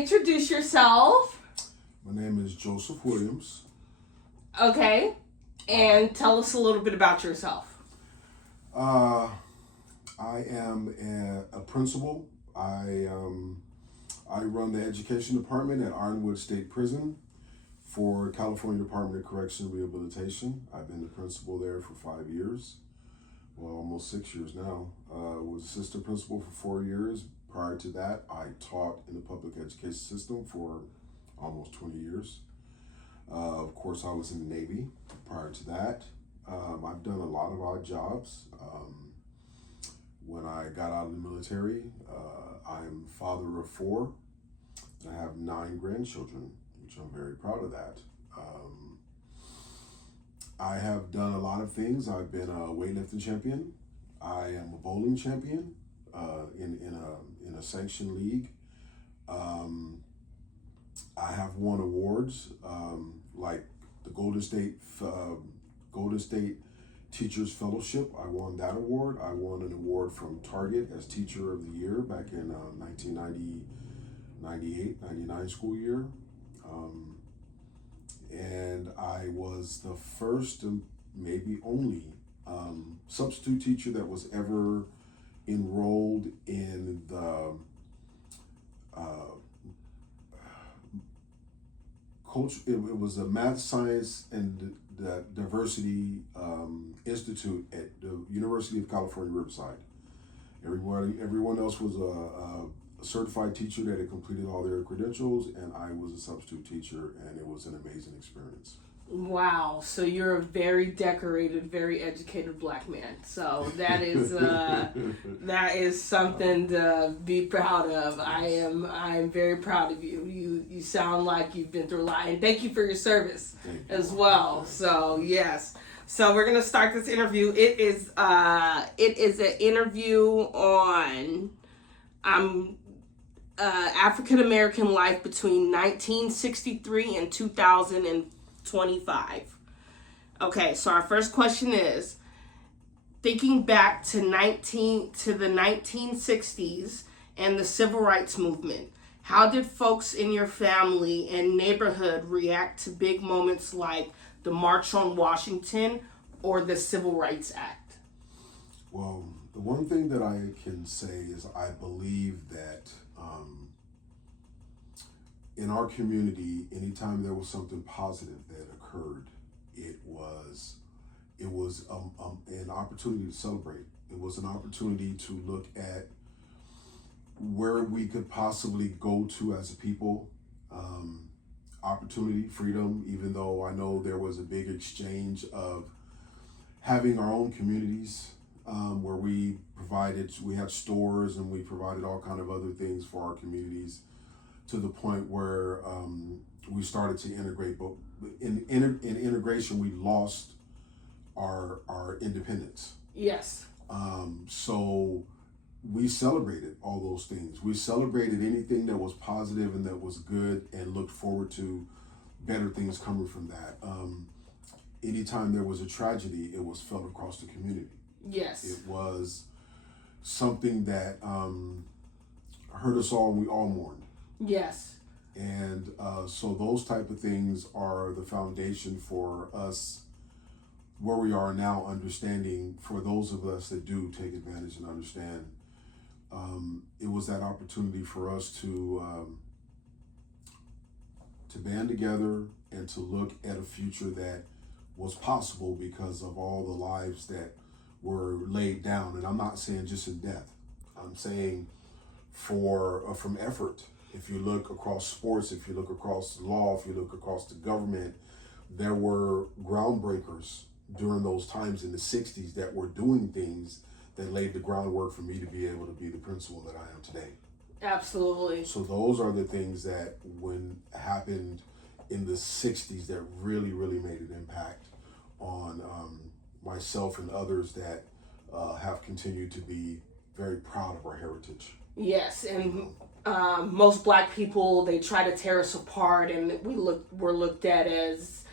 introduce yourself. My name is Joseph Williams. Okay. And tell us a little bit about yourself. I am a principal. I run the education department at Ironwood State Prison for California Department of Correction and Rehabilitation. I've been the principal there for 5 years. Well, almost 6 years now. Was assistant principal for 4 years. Prior to that, I taught in the public education system for almost 20 years. Of course, I was in the Navy prior to that. I've done a lot of odd jobs. When I got out of the military, I'm father of 4. I have 9 grandchildren, which I'm very proud of that. I have done a lot of things. I've been a weightlifting champion. I am a bowling champion in a sanctioned league. I have won awards like the Golden State Teachers Fellowship. I won that award. I won an award from Target as Teacher of the Year back in 1998-99 school year. And I was the first and maybe only substitute teacher that was ever enrolled in the culture. It was a math, science, and the diversity institute at the University of California, Riverside. Everyone else was a certified teacher that had completed all their credentials, and I was a substitute teacher, and it was an amazing experience. Wow, so you're a very decorated, very educated black man. So that is that is something to be proud of. I am very proud of you. You sound like you've been through a lot, and thank you for your service as well. So yes. So we're gonna start this interview. It is an interview on African American life between 1963 and 2025. Okay, so our first question is, thinking back to the 1960s and the civil rights movement, how did folks in your family and neighborhood react to big moments like the March on Washington or the Civil Rights Act? Well, the one thing that I can say is I believe that in our community, anytime there was something positive that occurred, it was an opportunity to celebrate. It was an opportunity to look at where we could possibly go to as a people. Opportunity, freedom, even though I know there was a big exchange of having our own communities where we had stores and we provided all kind of other things for our communities, to the point where we started to integrate, but in integration we lost our independence. Yes. So we celebrated all those things. We celebrated anything that was positive and that was good, and looked forward to better things coming from that. Anytime there was a tragedy, it was felt across the community. Yes. It was something that hurt us all, and we all mourned. Yes. And so those type of things are the foundation for us where we are now, understanding, for those of us that do take advantage and understand. It was that opportunity for us to band together and to look at a future that was possible because of all the lives that were laid down. And I'm not saying just in death. I'm saying from effort. If you look across sports, if you look across law, if you look across the government, there were groundbreakers during those times in the 60s that were doing things that laid the groundwork for me to be able to be the principal that I am today. Absolutely. So those are the things that happened in the 60s that really, really made an impact on myself and others that have continued to be very proud of our heritage. Yes, and most black people, they try to tear us apart, and we're looked at as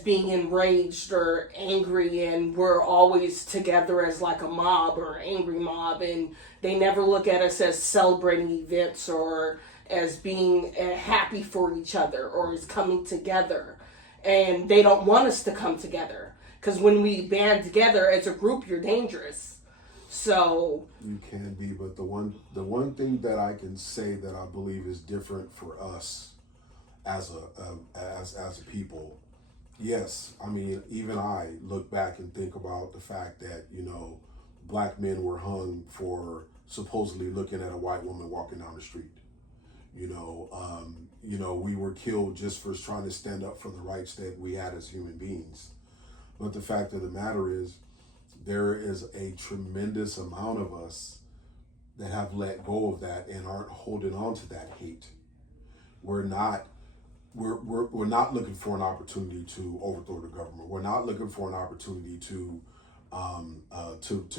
being enraged or angry, and we're always together as like a mob or angry mob, and they never look at us as celebrating events or as being happy for each other or as coming together. And they don't want us to come together. Because when we band together as a group, you're dangerous. So you can be, but the one thing that I can say that I believe is different for us as a people. Yes, I mean, even I look back and think about the fact that, black men were hung for supposedly looking at a white woman walking down the street. We were killed just for trying to stand up for the rights that we had as human beings. But the fact of the matter is, there is a tremendous amount of us that have let go of that and aren't holding on to that hate. We're not looking for an opportunity to overthrow the government. We're not looking for an opportunity to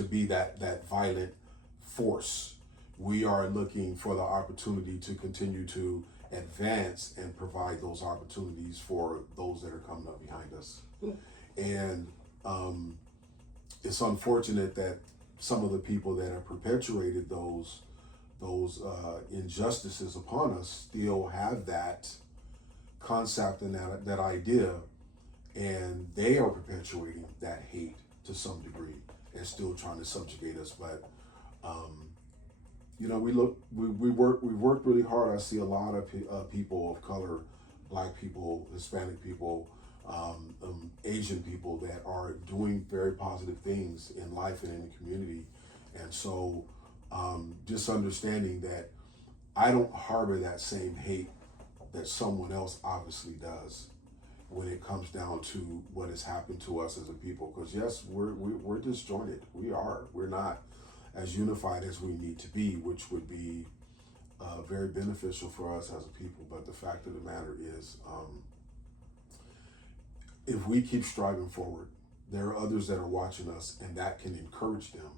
be that violent force. We are looking for the opportunity to continue to advance and provide those opportunities for those that are coming up behind us. And it's unfortunate that some of the people that have perpetuated those injustices upon us still have that concept and that idea, and they are perpetuating that hate to some degree and still trying to subjugate us. But we've worked really hard. I see a lot of people of color, black people, Hispanic people, Asian people that are doing very positive things in life and in the community. And so just understanding that I don't harbor that same hate that someone else obviously does when it comes down to what has happened to us as a people. Because yes, we're disjointed. We're not as unified as we need to be, which would be very beneficial for us as a people. But the fact of the matter is, if we keep striving forward, there are others that are watching us, and that can encourage them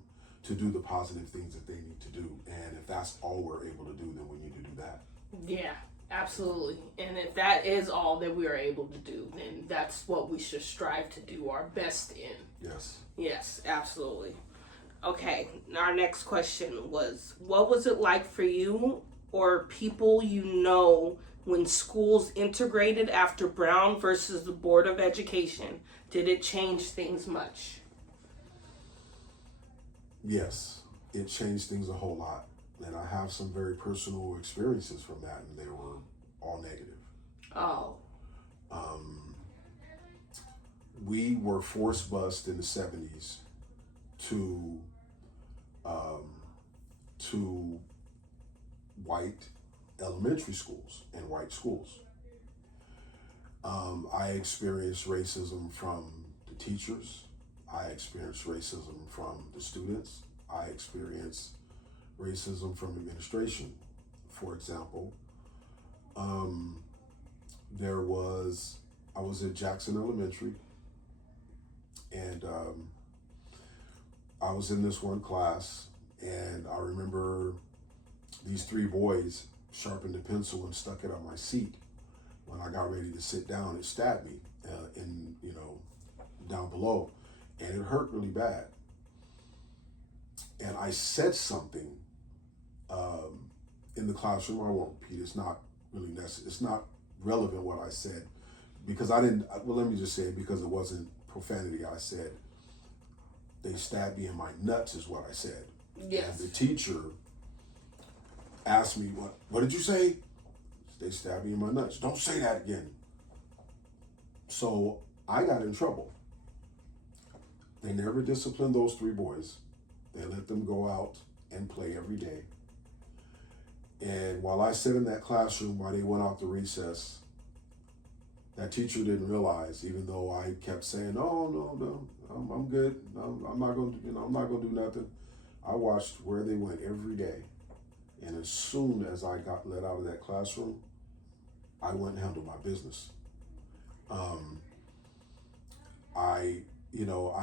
to do the positive things that they need to do. And if that's all we're able to do, then we need to do that. Yeah, absolutely. And if that is all that we are able to do, then that's what we should strive to do our best in. Yes. Yes, absolutely. Okay, our next question was, what was it like for you or people when schools integrated after Brown versus the Board of Education? Did it change things much? Yes, it changed things a whole lot. And I have some very personal experiences from that, and they were all negative. Oh. We were force bused in the 70s to white elementary schools and white schools. I experienced racism from the teachers. I experienced racism from the students. I experienced racism from administration. For example, I was at Jackson Elementary, and I was in this one class, and I remember these three boys sharpened a pencil and stuck it on my seat. When I got ready to sit down, it stabbed me down below, and it hurt really bad. And I said something in the classroom. I won't repeat. It's not really necessary. It's not relevant what I said, because I didn't. Well, let me just say it, because it wasn't profanity. I said, "They stabbed me in my nuts," is what I said. Yes. And the teacher asked me, "What did you say?" "They stabbed me in my nuts." "Don't say that again." So I got in trouble. They never disciplined those three boys. They let them go out and play every day. And while I sat in that classroom while they went out to recess, that teacher didn't realize, even though I kept saying, "No, I'm good. I'm not going to do nothing." I watched where they went every day. And as soon as I got let out of that classroom, I went and handled my business. I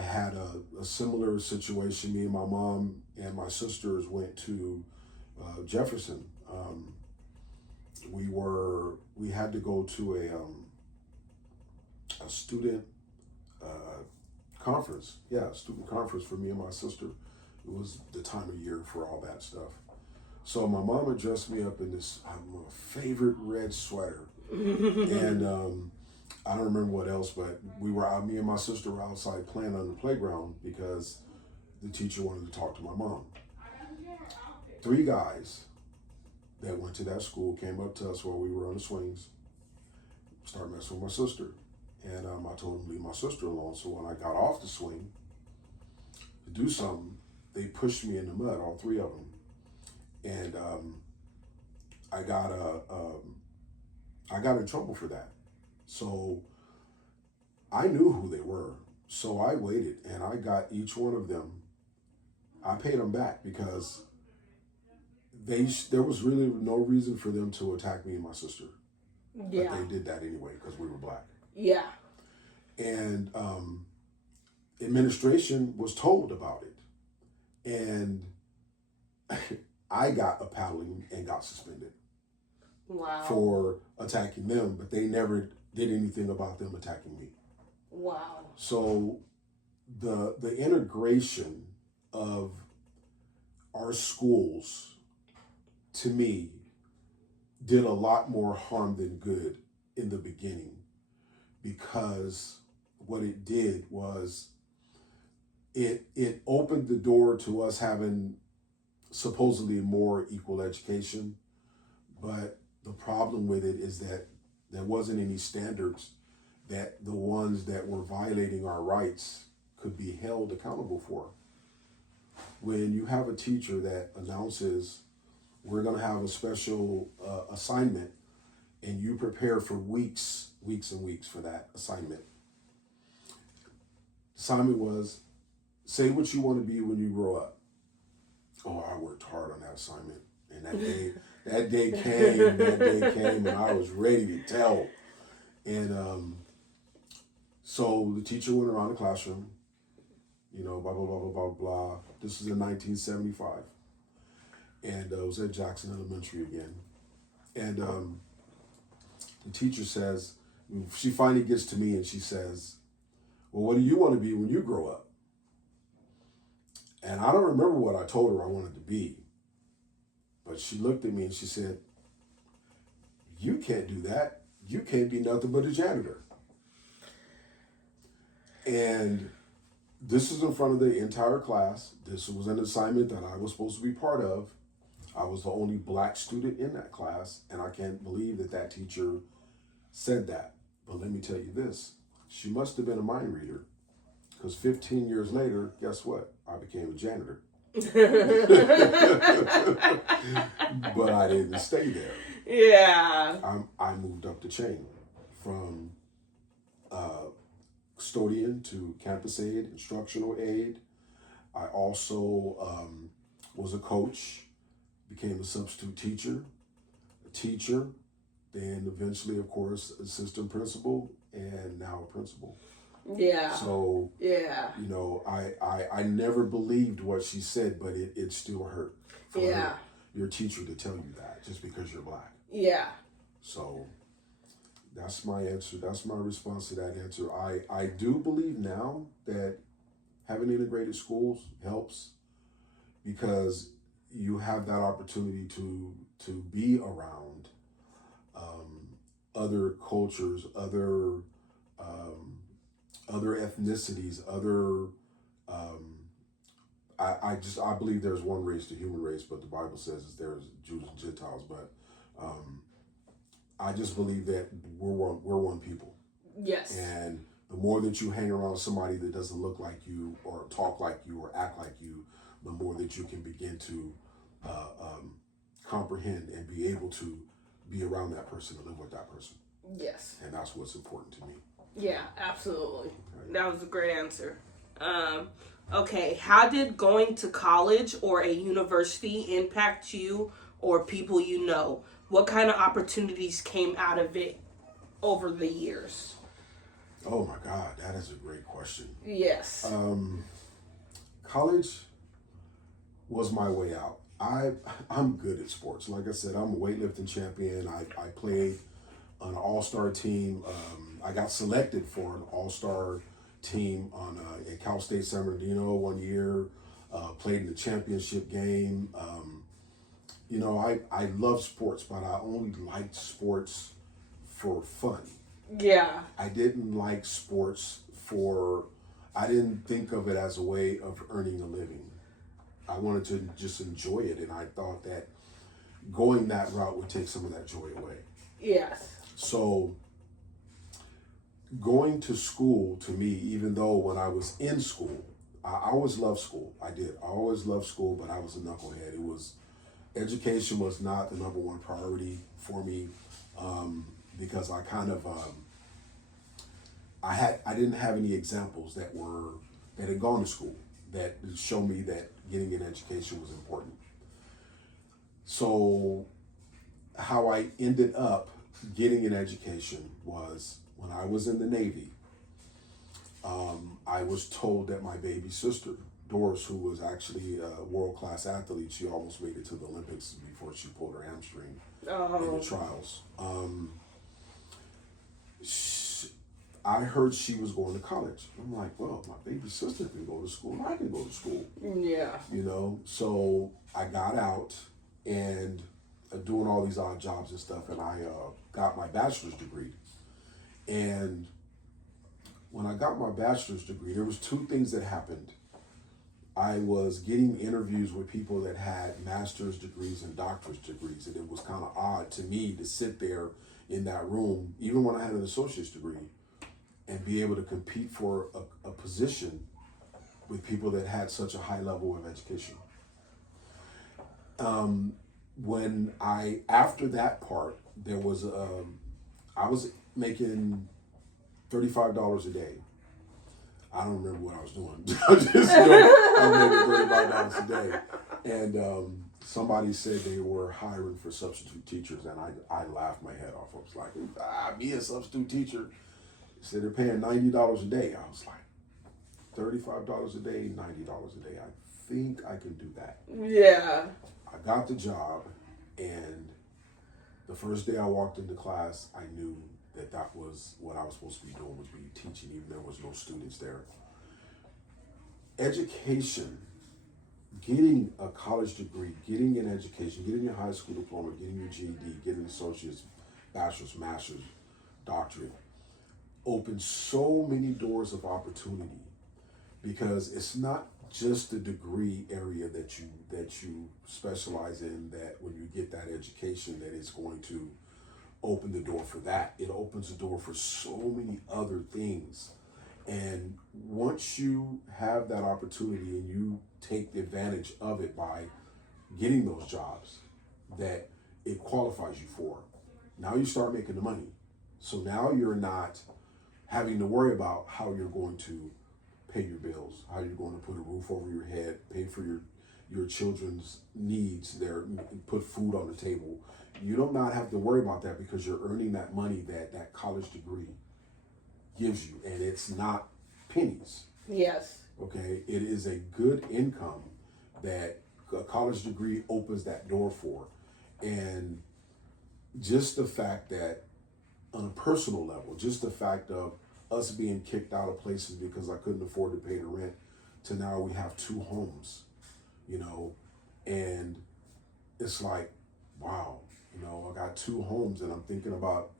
had a similar situation. Me and my mom and my sisters went to Jefferson. We had to go to a student conference. Yeah, a student conference for me and my sister. It was the time of year for all that stuff. So my mama dressed me up in this my favorite red sweater, and I don't remember what else, but we were out. Me and my sister were outside playing on the playground because the teacher wanted to talk to my mom. 3 guys that went to that school came up to us while we were on the swings, started messing with my sister, and I told them to leave my sister alone. So when I got off the swing to do something, they pushed me in the mud, all 3 of them. And I got in trouble for that. So I knew who they were. So I waited, and I got each one of them. I paid them back because there was really no reason for them to attack me and my sister. Yeah. But they did that anyway because we were black. Yeah. And administration was told about it. And I got a paddling and got suspended. Wow. For attacking them, but they never did anything about them attacking me. Wow. So the integration of our schools, to me, did a lot more harm than good in the beginning, because what it did was it opened the door to us having supposedly more equal education, but the problem with it is that there wasn't any standards that the ones that were violating our rights could be held accountable for. When you have a teacher that announces, we're going to have a special assignment, and you prepare for weeks and weeks for that assignment. Assignment was, say what you want to be when you grow up. Oh, I worked hard on that assignment. And that day came, and I was ready to tell. And so the teacher went around the classroom, blah, blah, blah, blah, blah, blah. This was in 1975. And it was at Jackson Elementary again. And the teacher says, she finally gets to me and she says, well, what do you want to be when you grow up? And I don't remember what I told her I wanted to be. But she looked at me and she said, you can't do that. You can't be nothing but a janitor. And this is in front of the entire class. This was an assignment that I was supposed to be part of. I was the only black student in that class, and I can't believe that teacher said that. But let me tell you this, she must have been a mind reader, because 15 years later, guess what? I became a janitor. But I didn't stay there. Yeah. I moved up the chain from custodian to campus aide, instructional aide. I also was a coach, became a substitute teacher, then eventually, of course, assistant principal, and now a principal. Yeah. So, yeah. I never believed what she said, but it still hurt for your teacher to tell you that just because you're black. Yeah. So that's my answer. That's my response to that answer. I do believe now that having integrated schools helps, because you have that opportunity to be around other cultures, other ethnicities, I believe there's one race, the human race, but the Bible says there's Jews and Gentiles. But I just believe that we're one people. Yes. And the more that you hang around somebody that doesn't look like you or talk like you or act like you, the more that you can begin to comprehend and be able to be around that person and live with that person. Yes. And that's what's important to me. Yeah, absolutely. Okay. That was a great answer. Okay, how did going to college or a university impact you or people you know? What kind of opportunities came out of it over the years? Oh my God, that is a great question. Yes. College was my way out. I'm good at sports. Like I said, I'm a weightlifting champion. I played on an all-star team. I got selected for an all-star team at Cal State San Bernardino one year. Played in the championship game. you know, I love sports, but I only liked sports for fun. Yeah. I didn't like sports I didn't think of it as a way of earning a living. I wanted to just enjoy it, and I thought that going that route would take some of that joy away. Yes. So going to school, to me, even though when I was in school, I always loved school. I did. I always loved school, but I was a knucklehead. Education was not the number one priority for me, because I kind of, I didn't have any examples that had gone to school that showed me that getting an education was important. So how I ended up getting an education was when I was in the Navy. I was told that my baby sister, Doris, who was actually a world-class athlete, she almost made it to the Olympics before she pulled her hamstring in the trials. I heard she was going to college. I'm like, well, my baby sister can go to school. I can go to school. Yeah. You know, so I got out and doing all these odd jobs and stuff, and I got my bachelor's degree. And when I got my bachelor's degree, there was two things that happened. I was getting interviews with people that had master's degrees and doctorate degrees, and it was kind of odd to me to sit there in that room, even when I had an associate's degree, and be able to compete for a position with people that had such a high level of education. After that part, there was, I was making $35 a day. I don't remember what I was doing. I was making $35 a day. And somebody said they were hiring for substitute teachers, and I laughed my head off. I was like, me a substitute teacher? They said they're paying $90 a day. I was like, $35 a day, $90 a day. I think I can do that. Yeah. I got the job, and the first day I walked into class, I knew that was what I was supposed to be doing, was be teaching, even though there was no students there. Education, getting a college degree, getting an education, getting your high school diploma, getting your GED, getting an associate's, bachelor's, master's, doctorate, opens so many doors of opportunity, because it's not just the degree area that you specialize in, that when you get that education that is going to open the door for that. It opens the door for so many other things. And once you have that opportunity and you take the advantage of it by getting those jobs that it qualifies you for, now you start making the money. So now you're not having to worry about how you're going to pay your bills, how you're going to put a roof over your head, pay for your children's needs, put food on the table. You do not have to worry about that, because you're earning that money that college degree gives you, and it's not pennies. Yes. Okay, it is a good income that a college degree opens that door for. And just the fact that, on a personal level, just the fact of us being kicked out of places because I couldn't afford to pay the rent, to now we have 2 homes, and it's like, wow, I got 2 homes, and I'm thinking about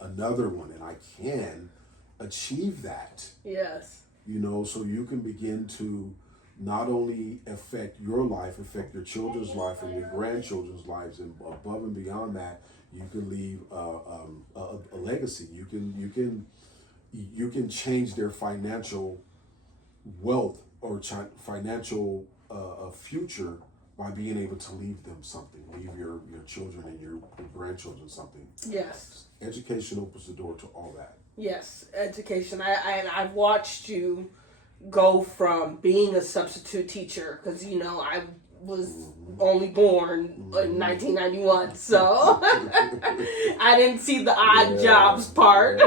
another one, and I can achieve that. Yes. So you can begin to not only affect your life, affect your children's life and your grandchildren's lives, and above and beyond that, you can leave a legacy. You can change their financial wealth or financial future by being able to leave them something, leave your children and your grandchildren something. Yes. Education opens the door to all that. Yes, education. I've watched you go from being a substitute teacher, because I was only born in 1991, so I didn't see the odd jobs part.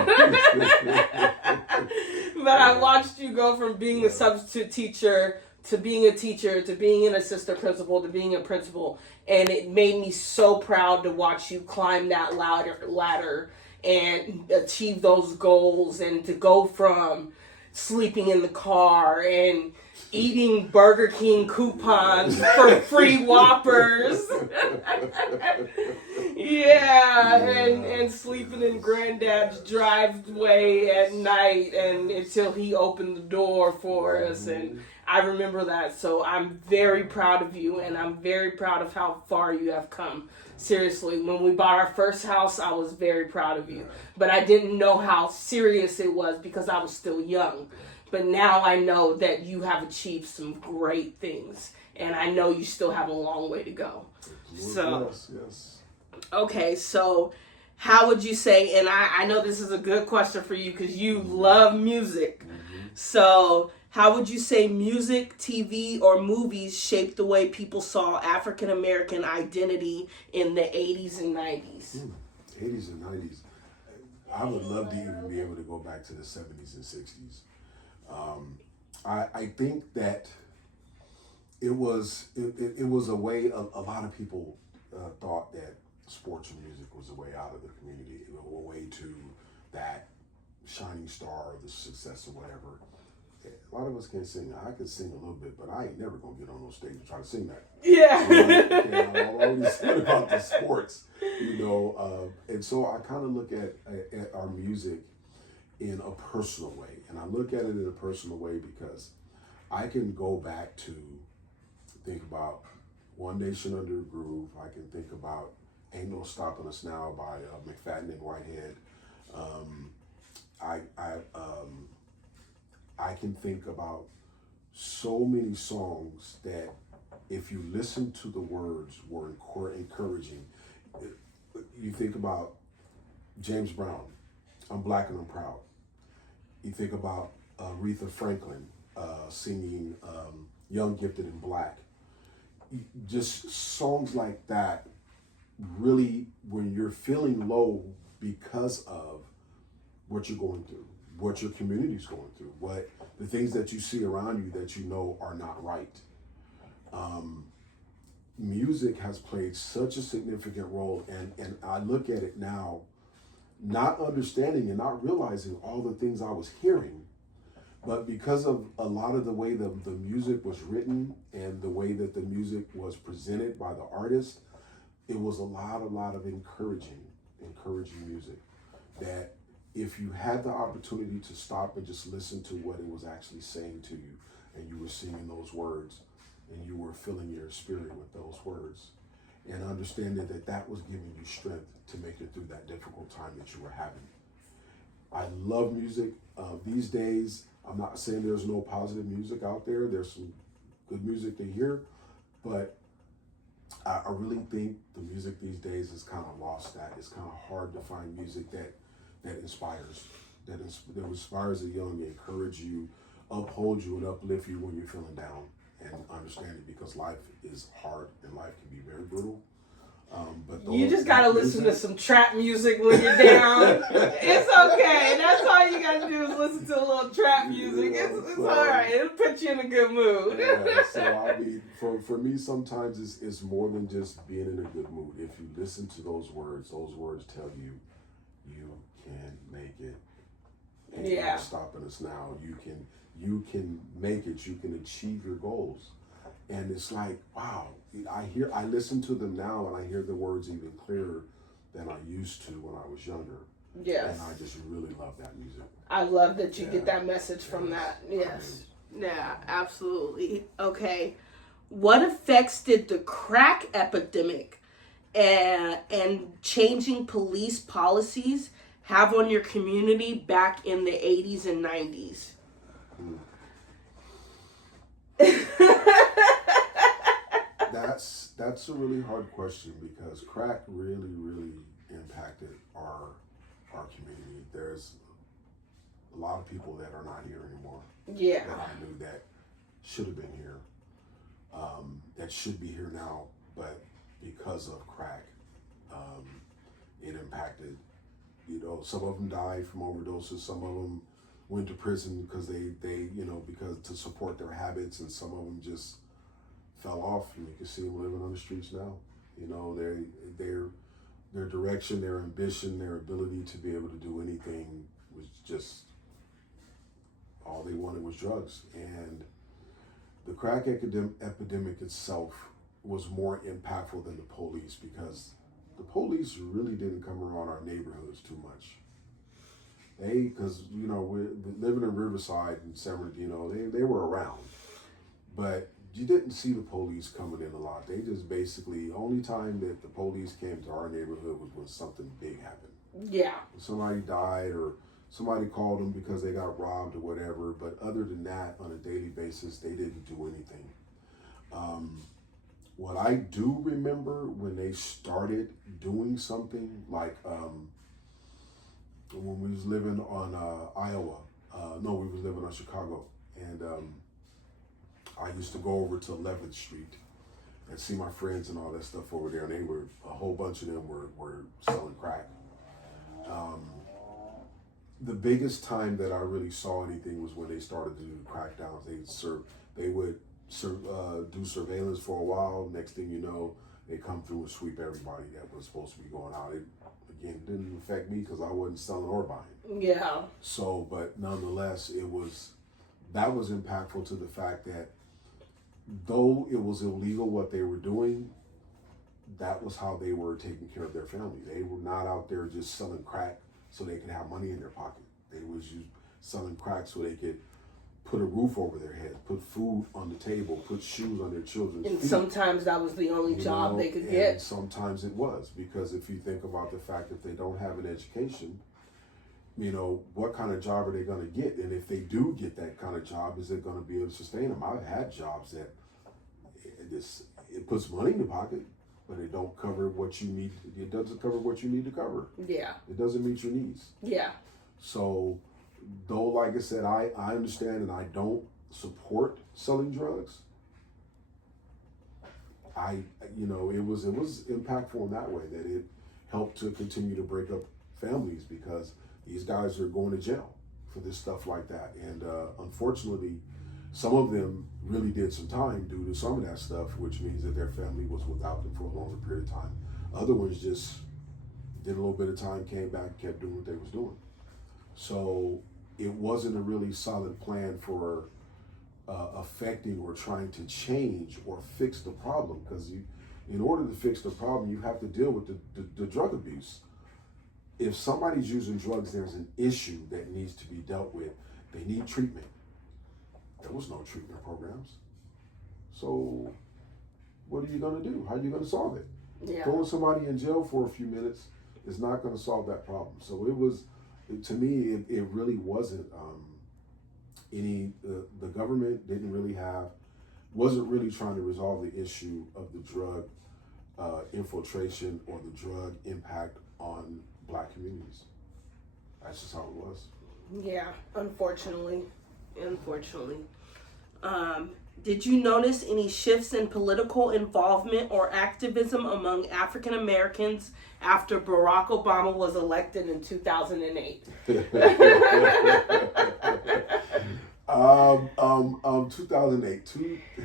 But I watched you go from being a substitute teacher to being a teacher, to being an assistant principal, to being a principal, and it made me so proud to watch you climb that ladder and achieve those goals, and to go from sleeping in the car and eating Burger King coupons for free Whoppers. And sleeping in Granddad's driveway at night and until he opened the door for us. And I remember that. So I'm very proud of you, and I'm very proud of how far you have come. Seriously, when we bought our first house, I was very proud of you. But I didn't know how serious it was because I was still young. But now I know that you have achieved some great things. And I know you still have a long way to go. So, yes. Okay, so how would you say, and I know this is a good question for you because you love music. So how would you say music, TV, or movies shaped the way people saw African American identity in the 80s and 90s? 80s and 90s. I would love to even be able to go back to the 70s and 60s. I think that it was a way a lot of people thought that sports and music was a way out of the community, a way to that shining star or the success or whatever. A lot of us can't sing. I can sing a little bit, but I ain't never gonna get on those stage and try to sing that. Yeah. I'm always said about the sports, and so I kind of look at our music in a personal way, and I look at it in a personal way because I can go back to think about One Nation Under a Groove. I can think about Ain't No Stopping Us Now by McFadden and Whitehead. I can think about so many songs that if you listen to the words were encouraging. You think about James Brown, I'm Black and I'm Proud. You think about Aretha Franklin singing Young, Gifted, and Black. Just songs like that, really, when you're feeling low because of what you're going through, what your community's going through, what the things that you see around you that you know are not right. Music has played such a significant role, and I look at it now, not understanding and not realizing all the things I was hearing, but because of a lot of the way the music was written and the way that the music was presented by the artist, it was a lot of encouraging music that if you had the opportunity to stop and just listen to what it was actually saying to you, and you were singing those words, and you were filling your spirit with those words, and understanding that was giving you strength to make it through that difficult time that you were having. I love music. These days, I'm not saying there's no positive music out there. There's some good music to hear, but I really think the music these days has kind of lost that. It's kind of hard to find music that inspires, that inspires the young, encourage you, uphold you, and uplift you when you're feeling down, and understand it, because life is hard and life can be very brutal. But you just gotta listen to some trap music when you're down. It's okay. That's all you gotta do is listen to a little trap music. It's all right. It'll put you in a good mood. So I mean, for me, sometimes it's more than just being in a good mood. If you listen to those words tell you can make it. Ain't no stopping us now. You can make it. You can achieve your goals. And it's like, wow, I listen to them now and I hear the words even clearer than I used to when I was younger. Yes. And I just really love that music. I love that you get that message from that. Yes. Yeah, absolutely. Okay. What effects did the crack epidemic and changing police policies have on your community back in the 80s and 90s? That's a really hard question, because crack really impacted our community. There's a lot of people that are not here anymore. Yeah. That I knew that should have been here, that should be here now, but because of crack, it impacted. Some of them died from overdoses. Some of them went to prison because they because to support their habits, and some of them just fell off, and you can see them living on the streets now. Their direction, their ambition, their ability to be able to do anything was just, all they wanted was drugs. And the crack epidemic itself was more impactful than the police, because the police really didn't come around our neighborhoods too much. Because we're living in Riverside and San Bernardino, they were around, but you didn't see the police coming in a lot. They just basically, only time that the police came to our neighborhood was when something big happened. Yeah. Somebody died or somebody called them because they got robbed or whatever. But other than that, on a daily basis, they didn't do anything. What I do remember when they started doing something, like when we was living on Iowa, we was living on Chicago, and I used to go over to 11th Street and see my friends and all that stuff over there, and a whole bunch of them were selling crack. The biggest time that I really saw anything was when they started to do the crackdowns. They would do surveillance for a while. Next thing you know, they come through and sweep everybody that was supposed to be going out. It didn't affect me because I wasn't selling or buying. Yeah. So, but nonetheless, that was impactful to the fact that though it was illegal what they were doing, that was how they were taking care of their family. They were not out there just selling crack so they could have money in their pocket. They was selling crack so they could put a roof over their heads, put food on the table, put shoes on their children's feet. And sometimes that was the only job they could get. And sometimes it was, because if you think about the fact that they don't have an education, what kind of job are they going to get? And if they do get that kind of job, is it going to be able to sustain them? I've had jobs that it puts money in your pocket, but it don't cover what you need. It doesn't cover what you need to cover. Yeah. It doesn't meet your needs. Yeah. So, though, like I said, I understand and I don't support selling drugs. It was impactful in that way, that it helped to continue to break up families, because these guys are going to jail for this stuff like that. And unfortunately, some of them really did some time due to some of that stuff, which means that their family was without them for a longer period of time. Other ones just did a little bit of time, came back, kept doing what they was doing. So it wasn't a really solid plan for affecting or trying to change or fix the problem, because in order to fix the problem, you have to deal with the drug abuse. If somebody's using drugs, there's an issue that needs to be dealt with. They need treatment. There was no treatment programs. So what are you going to do? How are you going to solve it? Yeah. Throwing somebody in jail for a few minutes is not going to solve that problem. So to me, it really wasn't the government wasn't really trying to resolve the issue of the drug infiltration or the drug impact on Black communities. That's just how it was. Yeah, unfortunately. Did you notice any shifts in political involvement or activism among African Americans after Barack Obama was elected in 2008? 2008.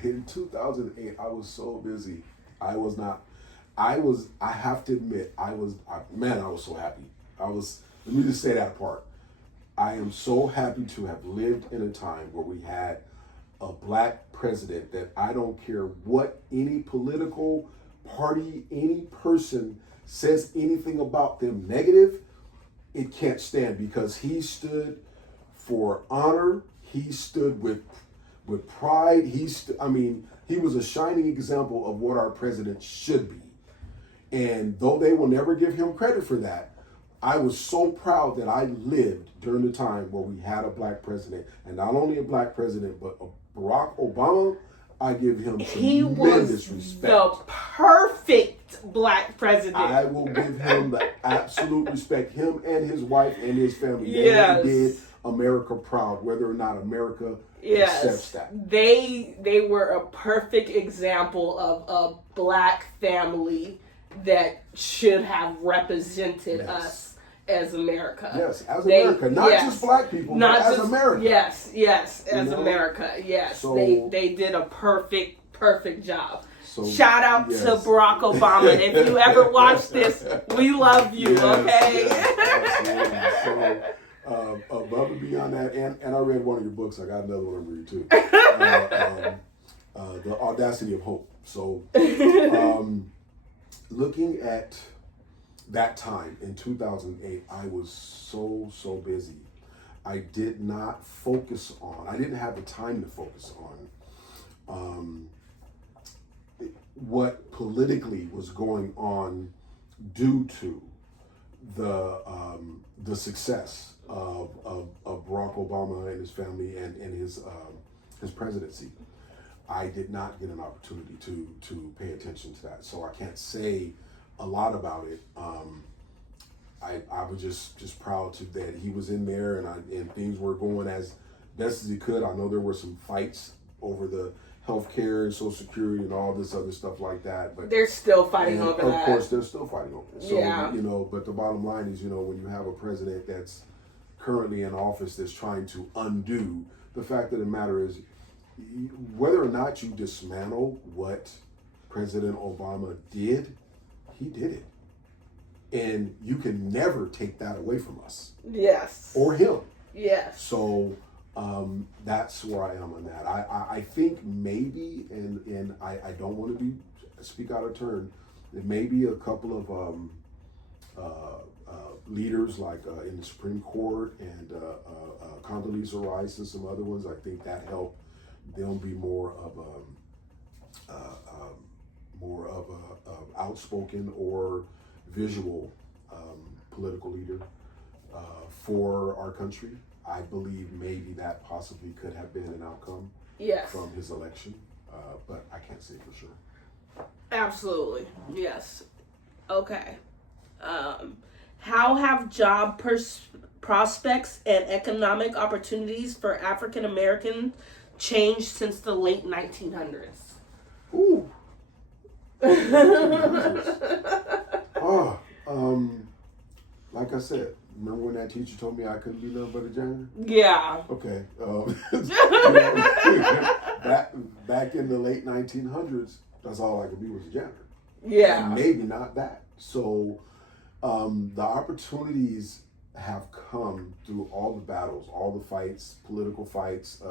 In 2008, I was so busy. I have to admit, I was so happy. Let me just say that apart. I am so happy to have lived in a time where we had a Black president that I don't care what any political party, any person says anything about them negative, it can't stand, because he stood for honor. He stood with pride. He was a shining example of what our president should be. And though they will never give him credit for that, I was so proud that I lived during the time where we had a Black president, and not only a Black president, but Barack Obama. I give him tremendous respect. The perfect Black president. I will give him the absolute respect. Him and his wife and his family. Yes. They did America proud, whether or not America accepts that. They were a perfect example of a Black family that should have represented us as America. Yes, as America. Not just Black people, but as America. Yes, as America. Yes. So, they did a perfect job. So, shout out to Barack Obama. If you ever watch this, we love you, okay? Yes, so, above and beyond that, and I read one of your books. I got another one to read too. the audacity of hope. So, looking at that time in 2008, I was so busy. I did not focus on, I didn't have the time to focus on what politically was going on due to the success of Barack Obama and his family and his presidency. I did not get an opportunity to pay attention to that, so I can't say a lot about it. I was just proud that he was in there and things were going as best as he could. I know there were some fights over the healthcare and Social Security and all this other stuff like that, but they're still fighting over that. Of course, they're still fighting over it. So, yeah. But the bottom line is, when you have a president that's currently in office that's trying to undo, the fact of the matter is, whether or not you dismantle what President Obama did, he did it. And you can never take that away from us. Yes. Or him. Yes. So that's where I am on that. I think maybe, and I don't want to speak out of turn, there may be a couple of leaders like in the Supreme Condoleezza Rice and some other ones. I think that helped them be more of a outspoken or visual political leader for our country. I believe maybe that possibly could have been an outcome from his election, but I can't say for sure. Absolutely, yes. Okay. How have job prospects and economic opportunities for African Americans changed since the late 1900s? Ooh. Like I said, remember when that teacher told me I couldn't be nothing but a janitor? Yeah. Okay. Back in the late 1900s, that's all I could be was a janitor. Yeah. And maybe not that. So the opportunities have come through all the battles, all the fights, political fights,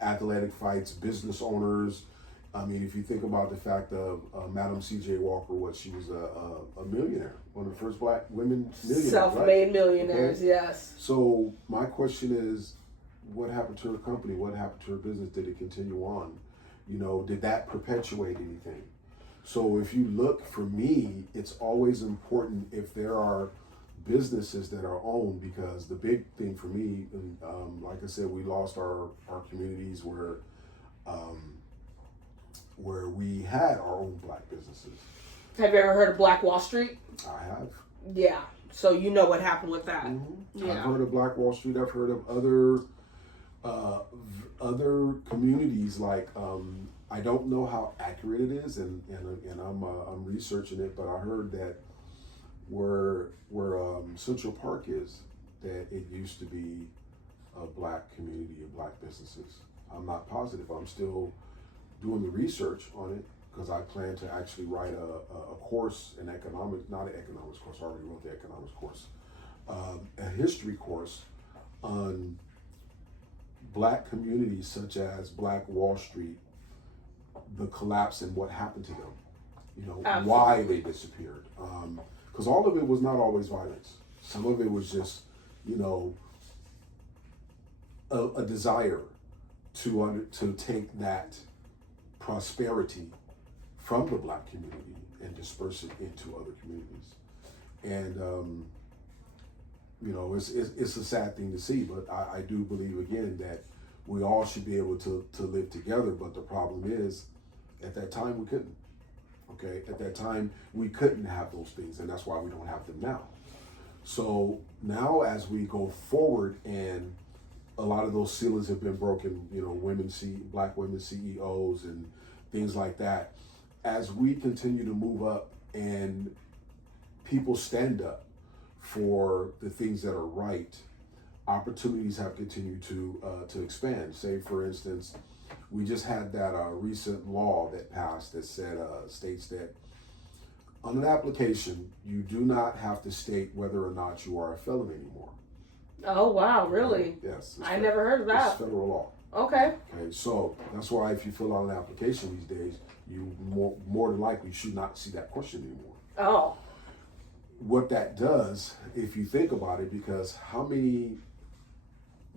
athletic fights, business owners. I mean, if you think about the fact of Madam C.J. Walker, she was a millionaire, one of the first black women millionaires. Self-made right? millionaires, Okay. yes. So my question is, what happened to her company? What happened to her business? Did it continue on? Did that perpetuate anything? So if you look, for me, it's always important if there are businesses that are owned, because the big thing for me, and like I said, we lost our communities where we had our own black businesses. Have you ever heard of Black Wall Street? I have. Yeah. So you know what happened with that. Mm-hmm. Yeah. I've heard of Black Wall Street. I've heard of other communities like I don't know how accurate it is, and I'm researching it, but I heard that where Central Park is, that it used to be a black community of black businesses. I'm not positive. I'm still doing the research on it, because I plan to actually write a course in economics, not an economics course, I already wrote the economics course, a history course on black communities such as Black Wall Street, the collapse and what happened to them, Absolutely. Why they disappeared. Because all of it was not always violence. Some of it was just, a desire to take that prosperity from the black community and disperse it into other communities. And, it's a sad thing to see, but I do believe, again, that we all should be able to live together. But the problem is, at that time, we couldn't. Okay, at that time, we couldn't have those things, and that's why we don't have them now. So now, as we go forward, and a lot of those ceilings have been broken, black women CEOs and things like that. As we continue to move up and people stand up for the things that are right, opportunities have continued to expand. Say, for instance, we just had that recent law that passed that states that on an application, you do not have to state whether or not you are a felon anymore. Oh, wow, really? Yes. I never heard of that. It's federal law. Okay. Okay, so that's why if you fill out an application these days, you more than likely should not see that question anymore. Oh. What that does, if you think about it, because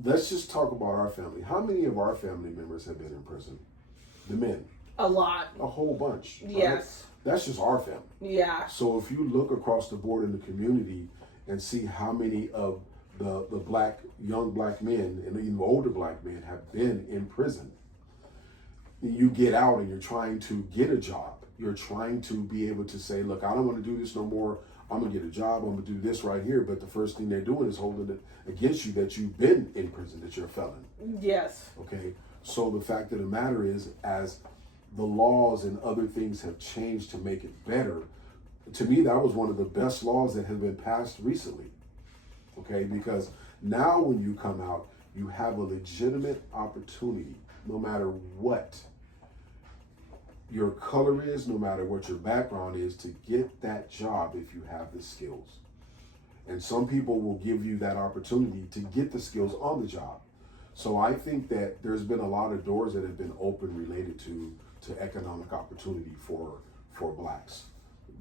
let's just talk about our family. How many of our family members have been in prison? The men. A lot. A whole bunch. Right? Yes. That's just our family. Yeah. So if you look across the board in the community and see how many of the young black men and even older black men have been in prison, you get out and you're trying to get a job. You're trying to be able to say, look, I don't want to do this no more. I'm going to get a job. I'm going to do this right here. But the first thing they're doing is holding it against you that you've been in prison, that you're a felon. Yes. Okay. So the fact of the matter is, as the laws and other things have changed to make it better, to me, that was one of the best laws that has been passed recently. Okay. Because now when you come out, you have a legitimate opportunity, no matter what your color is, no matter what your background is, to get that job if you have the skills. And some people will give you that opportunity to get the skills on the job. So I think that there's been a lot of doors that have been open related to economic opportunity for blacks,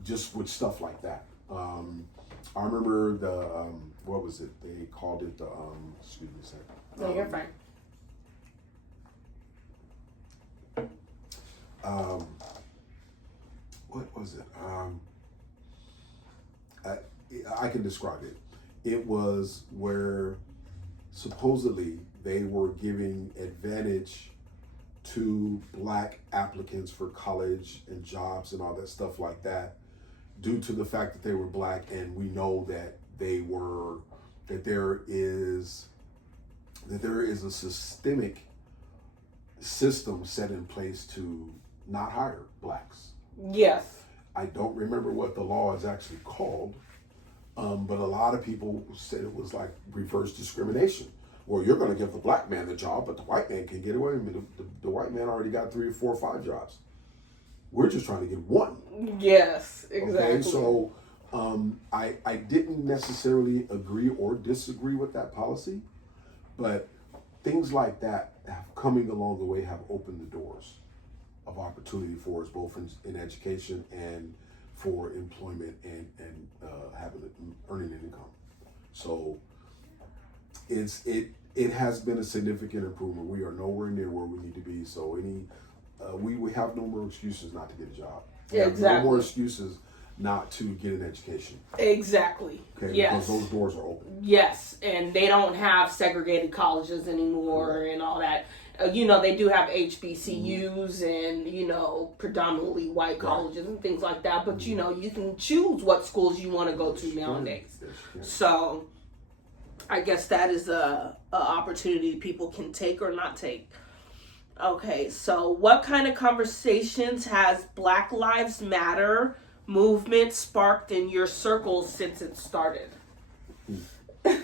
just with stuff like that. I remember what was it? They called it excuse me a second. No, you're fine. What was it? I can describe it. It was where supposedly they were giving advantage to black applicants for college and jobs and all that stuff like that, due to the fact that they were black, and we know that there is a systemic system set in place to not hire blacks. Yes. I don't remember what the law is actually called, but a lot of people said it was like reverse discrimination. Well, you're going to give the black man the job, but the white man can get away. I mean, the white man already got 3 or 4 or 5 jobs. We're just trying to get one. Yes, exactly. Okay, so I didn't necessarily agree or disagree with that policy, but things like that coming along the way have opened the doors of opportunity for us, both in education and for employment and earning an income. So it has been a significant improvement. We are nowhere near where we need to be. So we have no more excuses not to get a job. We have no more excuses not to get an education. Exactly. Okay. Yes. Because those doors are open. Yes, and they don't have segregated colleges anymore and all that. They do have HBCUs and, predominantly white colleges and things like that. But, you can choose what schools you want to go to nowadays. So I guess that is a opportunity people can take or not take. Okay, so what kind of conversations has Black Lives Matter movement sparked in your circles since it started? I'm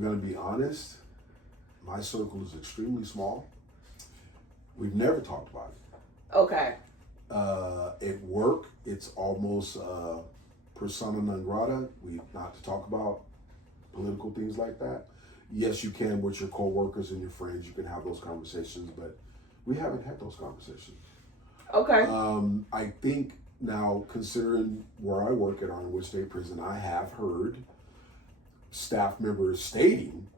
going to be honest. My circle is extremely small. We've never talked about it. Okay. At work, it's almost persona non grata. We not to talk about political things like that. Yes, you can with your coworkers and your friends. You can have those conversations, but we haven't had those conversations. Okay. I think now, considering where I work at Arnwood State Prison, I have heard staff members stating,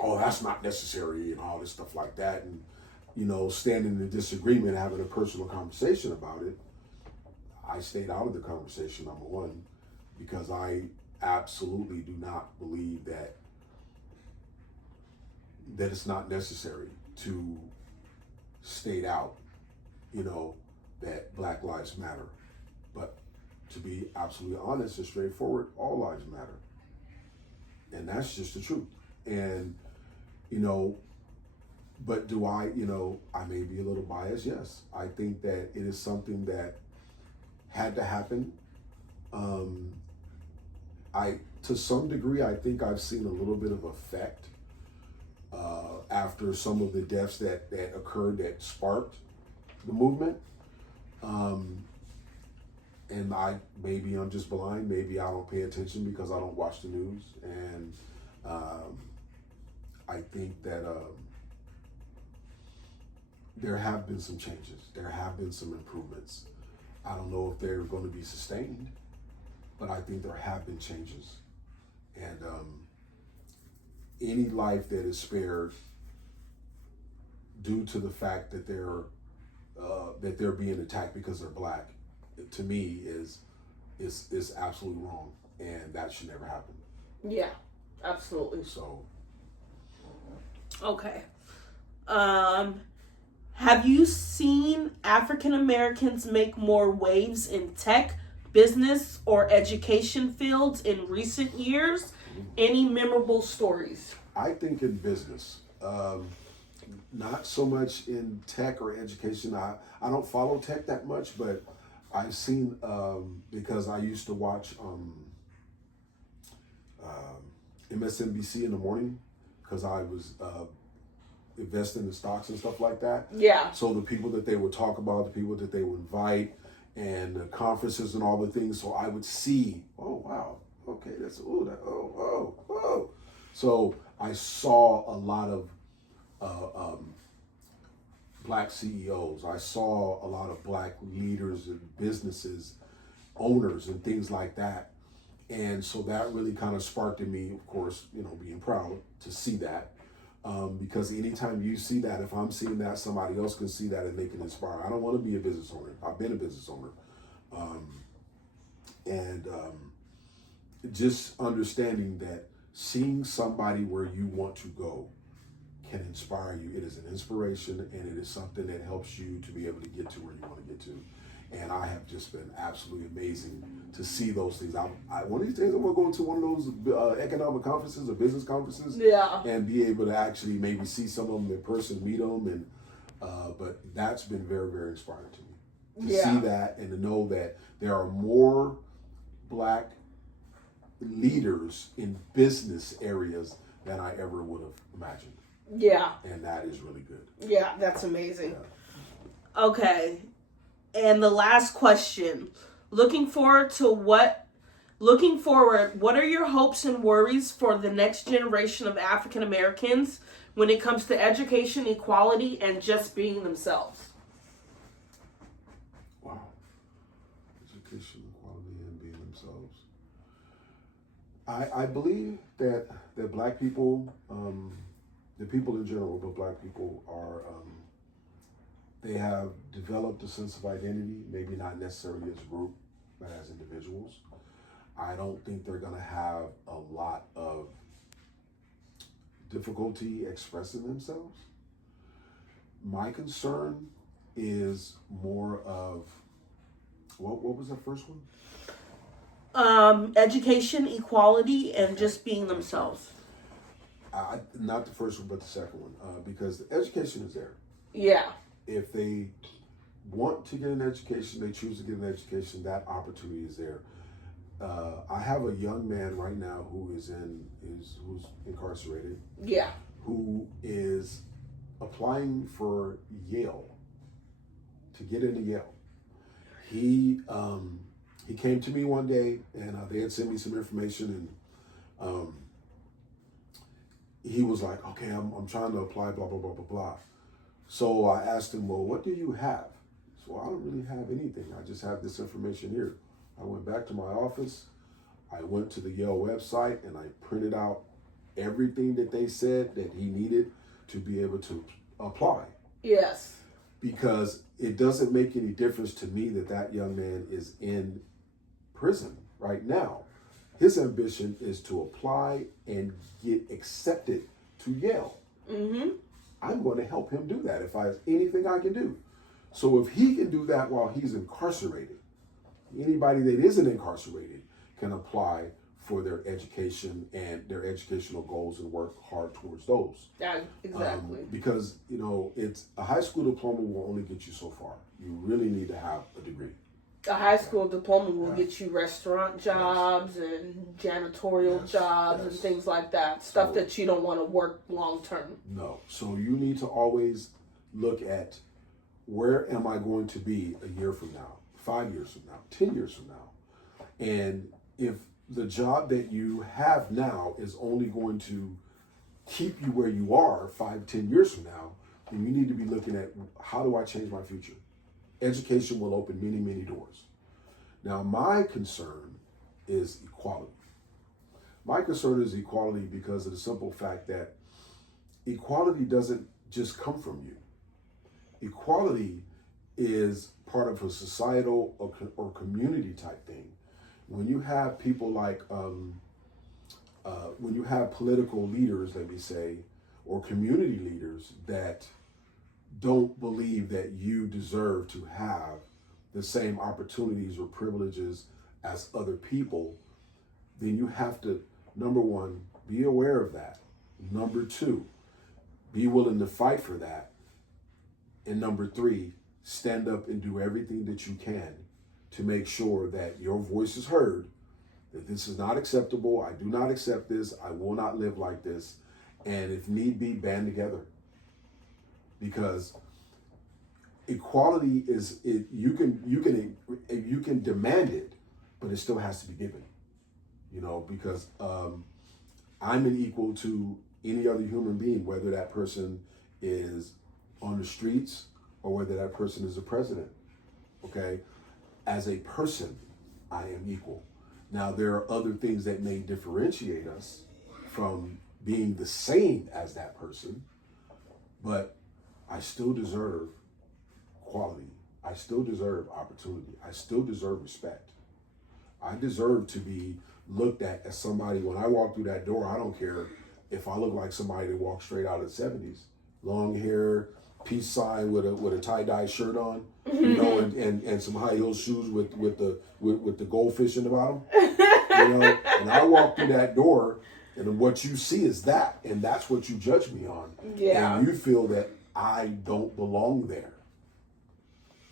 "Oh, that's not necessary," and all this stuff like that, and standing in disagreement, having a personal conversation about it. I stayed out of the conversation, number one, because I absolutely do not believe that it's not necessary to state out, that Black Lives Matter. But to be absolutely honest and straightforward, all lives matter. And that's just the truth. And, but do I may be a little biased. Yes. I think that it is something that had to happen. To some degree, I think I've seen a little bit of effect after some of the deaths that occurred that sparked the movement. And maybe I'm just blind. Maybe I don't pay attention because I don't watch the news. And I think that there have been some changes. There have been some improvements. I don't know if they're going to be sustained, but I think there have been changes. And any life that is spared due to the fact that they're being attacked because they're black, to me is absolutely wrong, and that should never happen. Yeah, absolutely. So, okay. Have you seen African Americans make more waves in tech, business, or education fields in recent years? Any memorable stories? I think in business, not so much in tech or education. I don't follow tech that much, but I've seen, because I used to watch MSNBC in the morning, because I was investing in stocks and stuff like that. Yeah. So the people that they would talk about, the people that they would invite, and the conferences and all the things. So I would see, oh wow, okay, that's oh. So I saw a lot of black CEOs. I saw a lot of black leaders and businesses, owners, and things like that. And so that really kind of sparked in me, of course, being proud to see that. Because anytime you see that, if I'm seeing that, somebody else can see that and they can inspire. I don't want to be a business owner. I've been a business owner. Just understanding that seeing somebody where you want to go can inspire you. It is an inspiration, and it is something that helps you to be able to get to where you want to get to. And I have just been absolutely amazing to see those things. One of these days, I'm going to go into one of those economic conferences or business conferences, and be able to actually maybe see some of them in person, meet them, and but that's been very, very inspiring to me to see that and to know that there are more black leaders in business areas than I ever would have imagined. Yeah. And that is really good. Yeah, that's amazing. Yeah. Okay. And the last question. Looking forward, what are your hopes and worries for the next generation of African Americans when it comes to education, equality, and just being themselves? Wow. Education, equality, and being themselves. I believe that black people, the people in general, but black people are, they have developed a sense of identity, maybe not necessarily as a group, but as individuals. I don't think they're going to have a lot of difficulty expressing themselves. My concern is more of, what was the first one? Education, equality, and just being themselves. Not the first one, but the second one, because the education is there. Yeah. If they want to get an education, they choose to get an education, that opportunity is there. I have a young man right now who's incarcerated. Yeah. Who is applying for Yale, to get into Yale. He came to me one day, and they had sent me some information, and he was like, okay, I'm trying to apply, blah, blah, blah, blah, blah. So I asked him, well, what do you have? So I don't really have anything. I just have this information here. I went back to my office. I went to the Yale website, and I printed out everything that they said that he needed to be able to apply. Yes. Because it doesn't make any difference to me that young man is in prison right now. His ambition is to apply and get accepted to Yale. Mm-hmm. I'm going to help him do that if I have anything I can do. So if he can do that while he's incarcerated, anybody that isn't incarcerated can apply for their education and their educational goals and work hard towards those. Yeah, exactly. Because, it's a high school diploma will only get you so far. You really need to have a degree. A high school diploma will get you restaurant jobs and janitorial jobs and things like that. Stuff that you don't want to work long term. No. So you need to always look at, where am I going to be a year from now, 5 years from now, 10 years from now? And if the job that you have now is only going to keep you where you are 5-10 years from now, then you need to be looking at, how do I change my future? Education will open many, many doors. Now, my concern is equality. My concern is equality because of the simple fact that equality doesn't just come from you. Equality is part of a societal or community type thing. When you have people like, when you have political leaders, let me say, or community leaders that don't believe that you deserve to have the same opportunities or privileges as other people, then you have to, number one, be aware of that. Number two, be willing to fight for that. And number three, stand up and do everything that you can to make sure that your voice is heard, that this is not acceptable. I do not accept this. I will not live like this. And if need be, band together. Because equality is, you can demand it, but it still has to be given. You know, because I'm an equal to any other human being, whether that person is on the streets or whether that person is a president. Okay? As a person, I am equal. Now, there are other things that may differentiate us from being the same as that person, but I still deserve quality. I still deserve opportunity. I still deserve respect. I deserve to be looked at as somebody. When I walk through that door, I don't care if I look like somebody that walked straight out of the 70s. Long hair, peace sign with a tie-dye shirt on, you know, and some high heel shoes with the goldfish in the bottom. You know, and I walk through that door, and what you see is that, and that's what you judge me on. Yeah. And you feel that I don't belong there.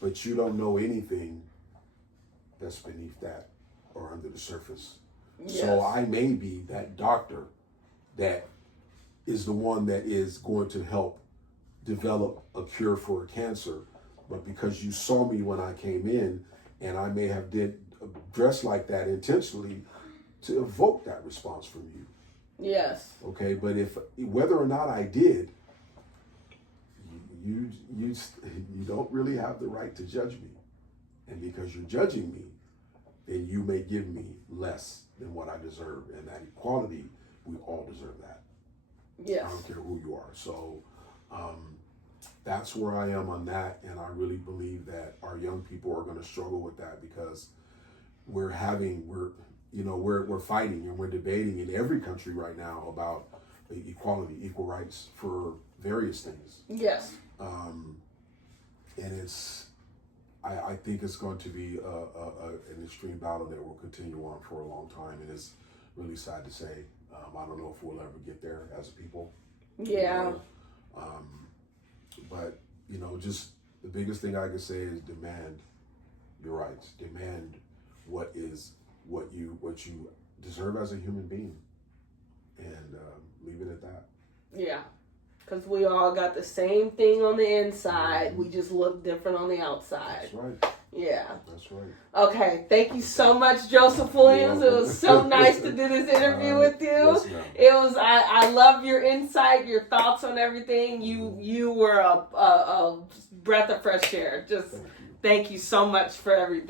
But you don't know anything that's beneath that or under the surface. Yes. So I may be that doctor that is the one that is going to help develop a cure for a cancer, but because you saw me when I came in, and I may have dressed like that intentionally to evoke that response from you. Yes. Okay, but whether or not I did, you don't really have the right to judge me, and because you're judging me, then you may give me less than what I deserve, and that equality, we all deserve that. Yes. I don't care who you are. So that's where I am on that, and I really believe that our young people are going to struggle with that because we're fighting and we're debating in every country right now about equality, equal rights for various things. Yes. And I think it's going to be an extreme battle that will continue on for a long time, and it's really sad to say. I don't know if we'll ever get there as a people. Yeah. You know? But, you know, just the biggest thing I can say is demand your rights. Demand what you deserve as a human being, and leave it at that. Yeah. Because we all got the same thing on the inside. We just look different on the outside. That's right. Yeah. That's right. Okay. Thank you so much, Joseph Williams. It was so nice to do this interview with you. Yes, I love your insight, your thoughts on everything. You were a breath of fresh air. Just thank you so much for everything.